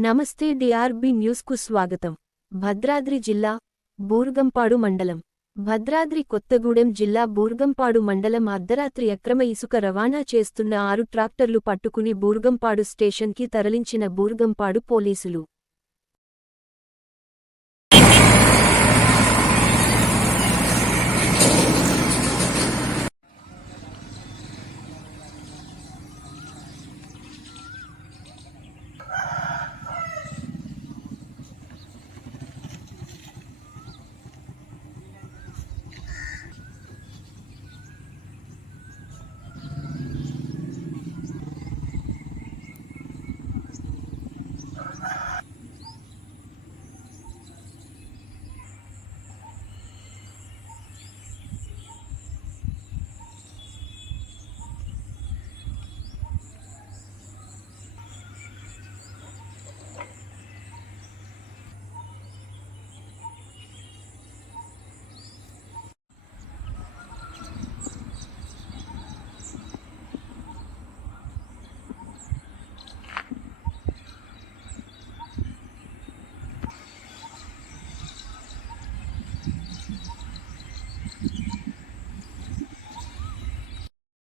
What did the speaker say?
నమస్తే డిఆర్బి న్యూస్కు స్వాగతం. భద్రాద్రి జిల్లా బూర్గంపాడు మండలం. భద్రాద్రి కొత్తగూడెం జిల్లా బూర్గంపాడు మండలం అర్ధరాత్రి అక్రమ ఇసుక రవాణా చేస్తున్న ఆరు ట్రాక్టర్లు పట్టుకుని బూర్గంపాడు స్టేషన్కి తరలించిన బూర్గంపాడు పోలీసులు.